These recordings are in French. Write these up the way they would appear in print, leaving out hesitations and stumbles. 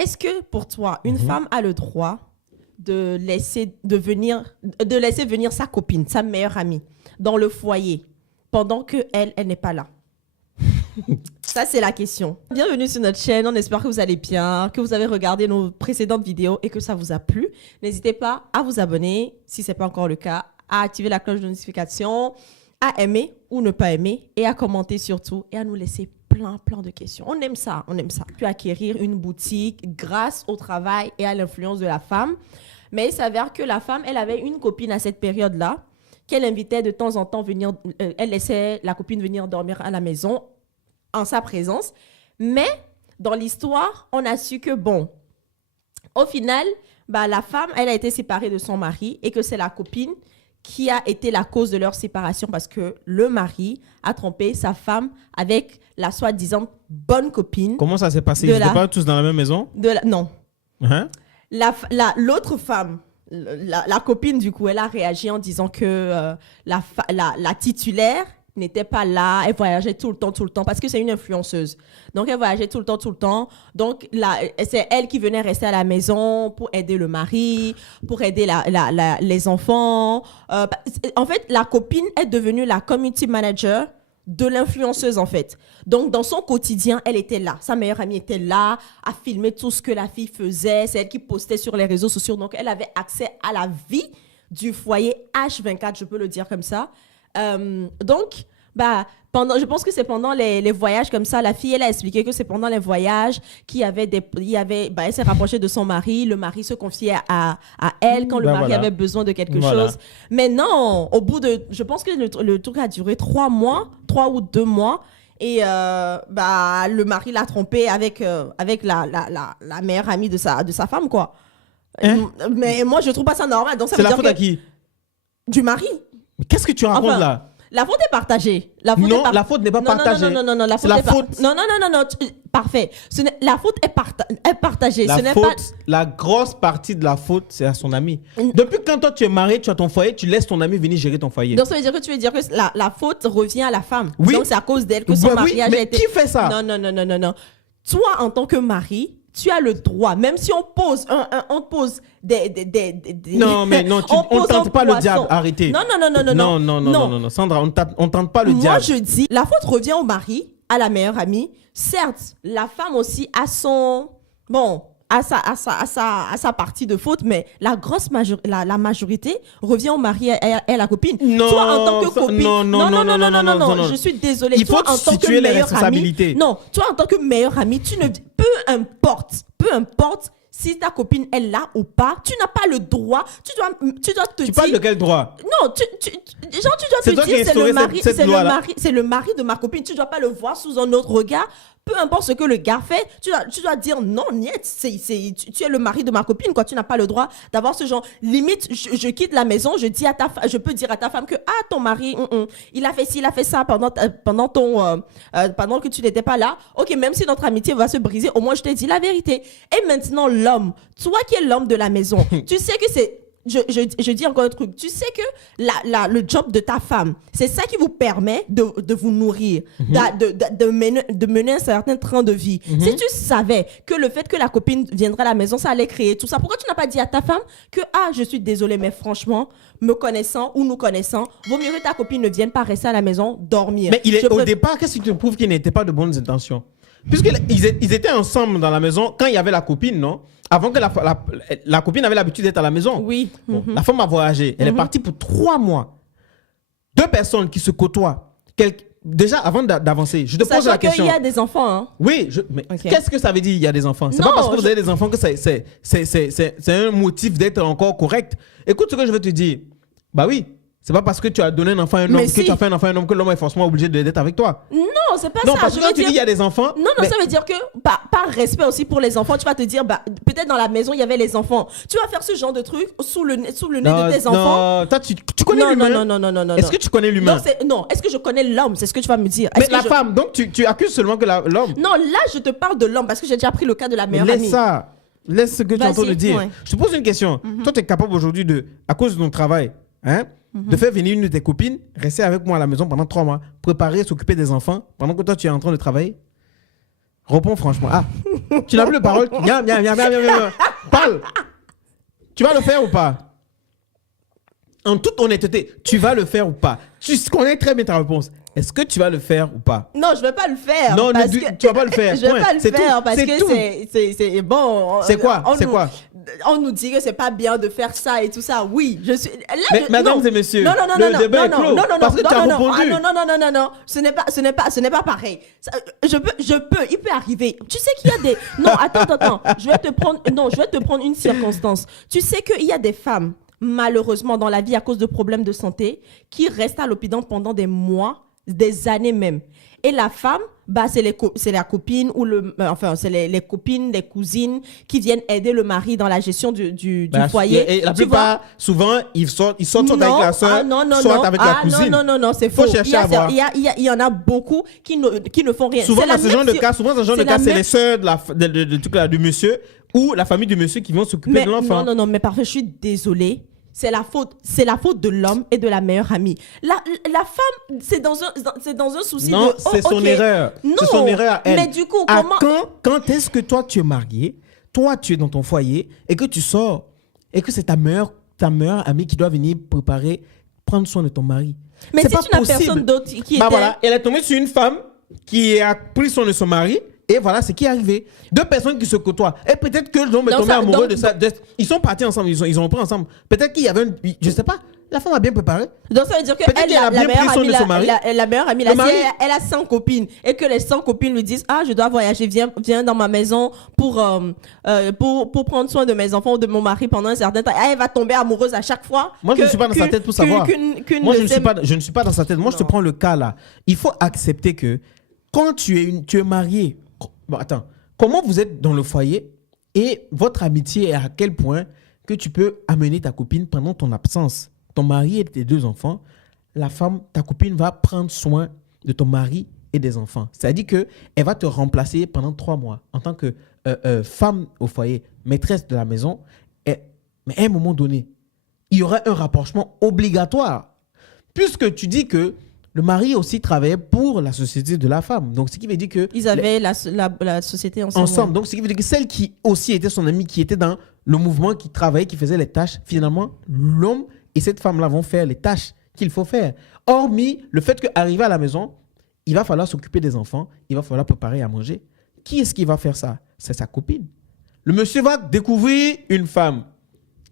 est-ce que pour toi, une femme a le droit de laisser venir sa copine, sa meilleure amie, dans le foyer, pendant qu'elle n'est pas là? Ça, c'est la question. Bienvenue sur notre chaîne. On espère que vous allez bien, que vous avez regardé nos précédentes vidéos et que ça vous a plu. N'hésitez pas à vous abonner, si ce n'est pas encore le cas, à activer la cloche de notification, à aimer ou ne pas aimer et à commenter surtout et à nous laisser plein de questions. On aime ça. Tu peux acquérir une boutique grâce au travail et à l'influence de la femme. Mais il s'avère que la femme, elle avait une copine à cette période-là qu'elle invitait de temps en temps venir, elle laissait la copine venir dormir à la maison en sa présence. Mais dans l'histoire, on a su que au final, la femme, elle a été séparée de son mari et que c'est la copine qui a été la cause de leur séparation parce que le mari a trompé sa femme avec la soi-disant bonne copine. Comment ça s'est passé? Ils n'étaient pas tous dans la même maison? Non. Hein? L'autre femme, la copine, du coup, elle a réagi en disant que la titulaire n'était pas là, elle voyageait tout le temps, parce que c'est une influenceuse. Donc, elle voyageait tout le temps. Donc, c'est elle qui venait rester à la maison pour aider le mari, pour aider les enfants. En fait, la copine est devenue la community manager de l'influenceuse, en fait. Donc, dans son quotidien, elle était là. Sa meilleure amie était là, à filmer tout ce que la fille faisait. C'est elle qui postait sur les réseaux sociaux. Donc, elle avait accès à la vie du foyer H24, je peux le dire comme ça. Donc, je pense que c'est pendant les voyages comme ça, la fille, elle a expliqué que c'est pendant les voyages elle s'est rapprochée de son mari, le mari se confiait à elle quand le mari avait besoin de quelque chose. Mais non, au bout de, je pense que le truc a duré 3 ou 2 mois. Et le mari l'a trompée avec la meilleure amie de sa femme, quoi. Mais moi, je trouve pas ça normal. Donc, ça c'est veut la dire faute à qui? Du mari. Mais qu'est-ce que tu racontes là? La faute est partagée. La faute n'est pas partagée. Non. C'est la faute. Non. Parfait. La faute est partagée. La grosse partie de la faute, c'est à son ami. Depuis quand toi tu es marié, tu as ton foyer, tu laisses ton ami venir gérer ton foyer. Donc ça veut dire que tu veux dire que la faute revient à la femme. Oui. Donc c'est à cause d'elle que son mariage a été... Qui fait ça? Non. Toi, en tant que mari, tu as le droit, même si on pose on pose des Non, mais non, on ne tente pas le diable, arrêtez. Non. Sandra, on ne tente pas le diable. Moi, je dis, la faute revient au mari, à la meilleure amie. Certes, la femme aussi a sa partie de faute, mais la majorité revient au mari et à la copine. Non, toi, en tant que copine, non, je suis désolée. Il faut situer les responsabilités. Toi, en tant que meilleure amie, peu importe si ta copine est là ou pas, tu n'as pas le droit. Tu dois te dire. Tu parles de quel droit? Non, tu dois te dire c'est le mari de ma copine. Tu dois pas le voir sous un autre regard. Peu importe ce que le gars fait, tu dois dire non, niet, tu es le mari de ma copine, quoi. Tu n'as pas le droit d'avoir ce genre. Limite, je quitte la maison, je peux dire à ta femme que ton mari, il a fait ci, il a fait ça pendant que tu n'étais pas là. Ok, même si notre amitié va se briser, au moins je t'ai dit la vérité. Et maintenant, l'homme, toi qui es l'homme de la maison, tu sais que c'est... Je dis encore un truc. Tu sais que le job de ta femme, c'est ça qui vous permet de vous nourrir, de mener un certain train de vie. Si tu savais que le fait que la copine viendrait à la maison, ça allait créer tout ça, pourquoi tu n'as pas dit à ta femme que je suis désolée, mais franchement, me connaissant ou nous connaissant, vaut mieux que ta copine ne vienne pas rester à la maison dormir. Mais au départ, qu'est-ce qui te prouve qu'il n'était pas de bonnes intentions? Puisqu'ils étaient ensemble dans la maison quand il y avait la copine, non? Avant que la copine avait l'habitude d'être à la maison. Oui. La femme a voyagé. Elle est partie pour 3 mois. 2 personnes qui se côtoient. Déjà, avant d'avancer, je te pose la question. Sachant qu'il y a des enfants. Hein. Oui, mais qu'est-ce que ça veut dire il y a des enfants? C'est pas parce que vous avez des enfants que c'est un motif d'être encore correct. Écoute ce que je veux te dire. Bah oui. C'est pas parce que tu as donné un enfant à un homme que tu as fait un enfant à un homme que l'homme est forcément obligé d'être avec toi. Non, c'est pas ça. Non, parce que quand tu dis qu'il y a des enfants... Non, ça veut dire que par respect aussi pour les enfants, tu vas te dire, peut-être dans la maison, il y avait les enfants. Tu vas faire ce genre de truc sous le nez de tes enfants. Non, toi, tu connais l'humain? Non. Est-ce que tu connais l'humain? Non, est-ce que je connais l'homme? C'est ce que tu vas me dire. Mais la femme, donc tu accuses seulement que l'homme? Non, là, je te parle de l'homme parce que j'ai déjà pris le cas de la meilleure amie. Laisse ce que tu entends de dire. Ouais. Je te pose une question. Toi, tu es capable aujourd'hui à cause de ton travail, de faire venir une de tes copines, rester avec moi à la maison pendant 3 mois, préparer, s'occuper des enfants pendant que toi tu es en train de travailler? Réponds franchement. Ah, tu n'as plus de parole. Viens. Parle. Tu vas le faire ou pas? En toute honnêteté, tu vas le faire ou pas? Tu connais très bien ta réponse. Est-ce que tu vas le faire ou pas? Non, je ne vais pas le faire. Non, tu vas pas le faire. Je ne vais pas le faire parce que c'est bon. C'est quoi? On nous dit que c'est pas bien de faire ça et tout ça. Oui, je suis. Mais mesdames et messieurs, le débat est clos. Parce que tu as répondu. Non. Ce n'est pas pareil. Il peut arriver. Tu sais qu'il y a des. Non, attends. Je vais te prendre une circonstance. Tu sais qu'il y a des femmes, malheureusement, dans la vie, à cause de problèmes de santé, qui restent à l'hôpital pendant des mois, des années même. Et la femme, c'est la copine ou c'est les copines, les cousines qui viennent aider le mari dans la gestion du foyer. Et la plupart, souvent, ils sortent soit avec la soeur, soit avec la cousine. Non, c'est faux. Faut chercher à voir. Il y en a beaucoup qui ne font rien. Souvent, dans ce genre de cas, c'est les sœurs du monsieur ou la famille du monsieur qui vont s'occuper de l'enfant. Non, mais parfait, je suis désolée. C'est la faute de l'homme et de la meilleure amie. La femme, c'est dans un souci non, c'est son erreur. Non, c'est son erreur à elle. Mais du coup, comment... Quand est-ce que toi, tu es marié, toi, tu es dans ton foyer et que tu sors et que c'est ta meilleure amie qui doit venir prendre soin de ton mari? Mais si tu n'as personne d'autre qui était... Voilà, elle est tombée sur une femme qui a pris soin de son mari. Et voilà ce qui est arrivé. Deux personnes qui se côtoient. Et peut-être que l'homme est tombé amoureux de ça. Ils sont partis ensemble, ils ont repris ensemble. Peut-être qu'il y avait je ne sais pas, la femme a bien préparé. Donc ça veut dire que la meilleure amie, si elle a 100 copines et que les 100 copines lui disent « Ah, je dois voyager, viens dans ma maison pour prendre soin de mes enfants ou de mon mari pendant un certain temps. » Elle va tomber amoureuse à chaque fois. Moi, je ne suis pas dans sa tête pour savoir. Moi, je ne suis pas dans sa tête. Moi, je te prends le cas là. Il faut accepter que quand tu es marié... Bon, attends. Comment vous êtes dans le foyer et votre amitié est à quel point que tu peux amener ta copine pendant ton absence? Ton mari et tes deux enfants, la femme, ta copine va prendre soin de ton mari et des enfants. C'est-à-dire qu'elle va te remplacer pendant 3 mois en tant que femme au foyer, maîtresse de la maison. Mais à un moment donné, il y aura un rapprochement obligatoire. Puisque tu dis que le mari aussi travaillait pour la société de la femme. Donc, ce qui veut dire que... Ils avaient la société ensemble. Donc, ce qui veut dire que celle qui aussi était son amie, qui était dans le mouvement, qui travaillait, qui faisait les tâches, finalement, l'homme et cette femme-là vont faire les tâches qu'il faut faire. Hormis le fait qu'arriver à la maison, il va falloir s'occuper des enfants, il va falloir préparer à manger. Qui est-ce qui va faire ça? C'est sa copine. Le monsieur va découvrir une femme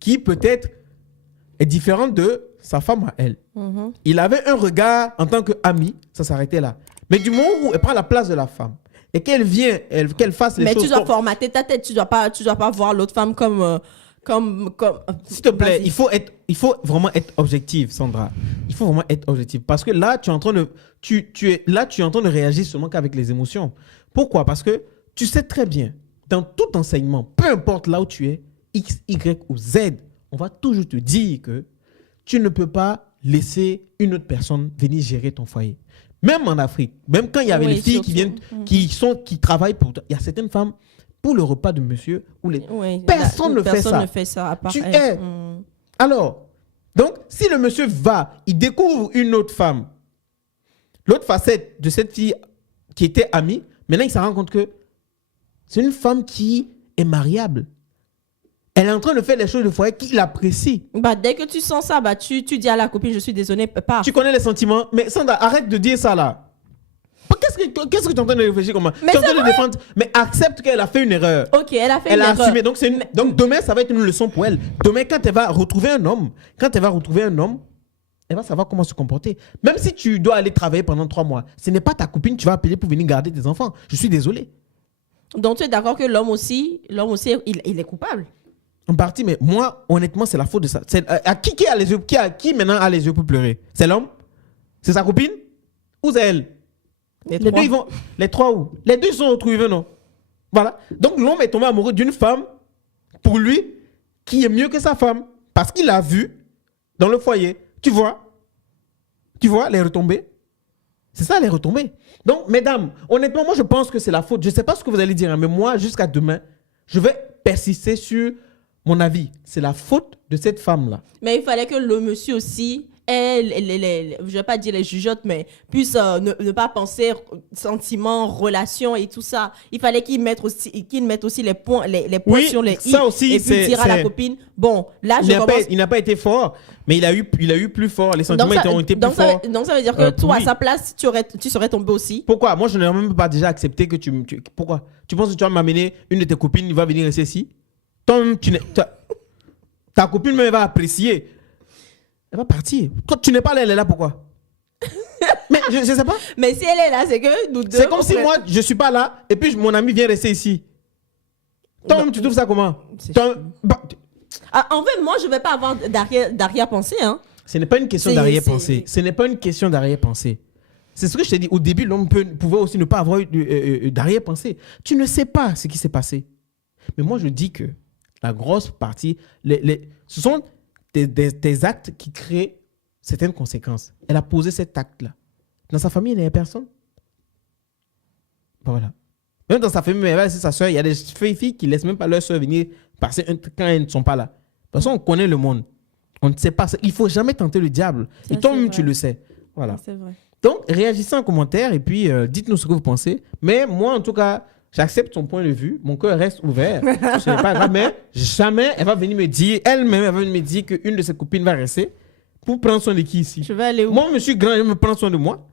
qui peut-être est différente de sa femme à elle. Mm-hmm. Il avait un regard en tant qu'ami, ça s'arrêtait là. Mais du moment où elle prend la place de la femme et qu'elle vient, qu'elle fasse les choses... Mais tu dois formater ta tête, tu dois pas voir l'autre femme comme S'il te plaît, il faut vraiment être objectif, Sandra. Il faut vraiment être objectif. Parce que là, tu es en train de réagir seulement qu'avec les émotions. Pourquoi? Parce que tu sais très bien, dans tout enseignement, peu importe là où tu es, X, Y ou Z, on va toujours te dire que tu ne peux pas laisser une autre personne venir gérer ton foyer. Même en Afrique, même quand il y avait les filles qui travaillent pour toi, il y a certaines femmes, pour le repas de monsieur, personne ne fait ça. À part tu es. Alors, donc, si le monsieur il découvre une autre femme, l'autre facette de cette fille qui était amie, maintenant il se rend compte que c'est une femme qui est mariable. Elle est en train de faire les choses de foyer qu'il apprécie. Dès que tu sens ça, tu dis à la copine, je suis désolée, pars. Tu connais les sentiments, mais Sandra, arrête de dire ça là. Qu'est-ce que tu es en train de réfléchir comme ça? Tu es en train de défendre, mais accepte qu'elle a fait une erreur. Ok, elle a fait une erreur. Elle a assumé. Donc demain, ça va être une leçon pour elle. Demain, quand elle va retrouver un homme, elle va savoir comment se comporter. Même si tu dois aller travailler pendant 3 mois, ce n'est pas ta copine que tu vas appeler pour venir garder tes enfants. Je suis désolé. Donc tu es d'accord que l'homme aussi, il est coupable? En partie, mais moi, honnêtement, c'est la faute de ça. Qui maintenant a les yeux pour pleurer? C'est l'homme? C'est sa copine? Ou c'est elle? Les deux, les trois où? Les deux sont retrouvés, non? Voilà. Donc, l'homme est tombé amoureux d'une femme, pour lui, qui est mieux que sa femme. Parce qu'il l'a vue dans le foyer. Tu vois les retombées? C'est ça, les retombées. Donc, mesdames, honnêtement, moi, je pense que c'est la faute. Je ne sais pas ce que vous allez dire, mais moi, jusqu'à demain, je vais persister sur mon avis. C'est la faute de cette femme-là. Mais il fallait que le monsieur aussi je vais pas dire les jugeotes, mais puissent ne pas penser sentiments, relations et tout ça. Il fallait qu'ils mettent aussi les points sur les i, ça aussi, et puis dire à la copine, bon, là il n'a pas été fort, mais il a eu plus fort. Les sentiments ont été plus forts. Donc ça veut dire que toi, à sa place, tu serais tombé aussi. Pourquoi? Moi, je n'ai même pas déjà accepté que pourquoi? Tu penses que tu vas m'amener une de tes copines, il va venir rester ici? Ta copine même va apprécier. Elle va partir. Quand tu n'es pas là, elle est là, pourquoi? Mais je ne sais pas. Mais si elle est là, c'est que nous deux... C'est comme si moi, je ne suis pas là et puis mon ami vient rester ici. Tom, tu trouves ça comment? En fait, moi, je ne vais pas avoir d'arrière-pensée. Hein. Ce n'est pas une question d'arrière-pensée. Ce n'est pas une question d'arrière-pensée. C'est ce que je t'ai dit. Au début, l'homme pouvait aussi ne pas avoir d'arrière-pensée. Tu ne sais pas ce qui s'est passé. Mais moi, je dis que la grosse partie, ce sont des actes qui créent certaines conséquences. Elle a posé cet acte-là. Dans sa famille, il n'y avait personne. Voilà. Même dans sa famille, elle va laisser sa soeur. Il y a des filles qui ne laissent même pas leur soeur venir passer quand elles ne sont pas là. De toute façon, on connaît le monde. On ne sait pas. Il ne faut jamais tenter le diable. Ça, et toi-même, tu le sais. Voilà. C'est vrai. Donc, réagissez en commentaire et puis dites-nous ce que vous pensez. Mais moi, en tout cas, j'accepte son point de vue. Mon cœur reste ouvert. Ce n'est pas grave. Mais jamais elle va venir me dire, elle-même, elle va venir me dire qu'une de ses copines va rester pour prendre soin de qui ici. Je vais aller où? Moi, je suis grand, je me prends soin de moi.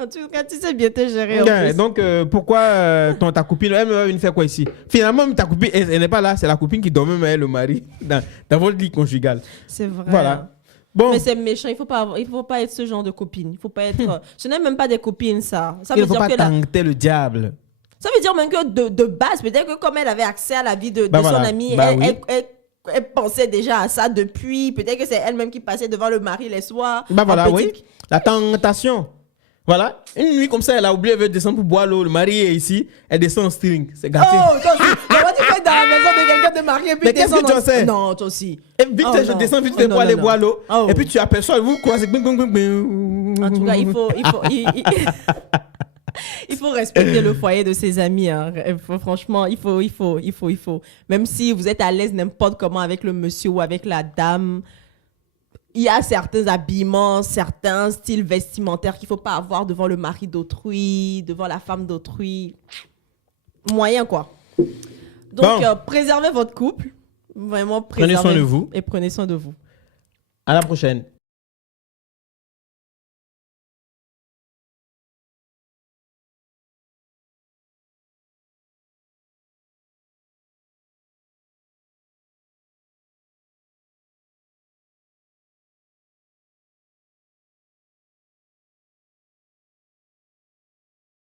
En tout cas, tu sais bien te gérer. Yeah, donc, pourquoi ta copine, elle va venir faire quoi ici? Finalement, ta copine, elle n'est pas là. C'est la copine qui dormait avec le mari dans votre lit conjugal. C'est vrai. Voilà. Bon. Mais c'est méchant. Il faut pas être ce genre de copine. Il faut pas être. Ce n'est même pas des copines, ça. Ça Il veut ne faut dire pas tenter le diable. Ça veut dire même que de base, peut-être que comme elle avait accès à la vie de son amie, elle pensait déjà à ça depuis. Peut-être que c'est elle-même qui passait devant le mari les soirs. Voilà, oui. La tentation. Voilà. Une nuit comme ça, elle a oublié, elle veut descendre pour boire l'eau. Le mari est ici, elle descend en string. C'est gâté. Oh, toi aussi. Comment tu fais dans la maison de quelqu'un de marié puis mais qu'est-ce que tu sais? Non, toi aussi. Et vite, je descends vite pour aller boire l'eau. Et puis tu aperçois, vous croisez. En tout cas, il faut respecter le foyer de ses amis. Hein. Franchement, il faut. Même si vous êtes à l'aise n'importe comment avec le monsieur ou avec la dame, il y a certains habillements, certains styles vestimentaires qu'il ne faut pas avoir devant le mari d'autrui, devant la femme d'autrui. Moyen, quoi. Donc, préservez votre couple. Vraiment, prenez soin de vous. Et prenez soin de vous. À la prochaine.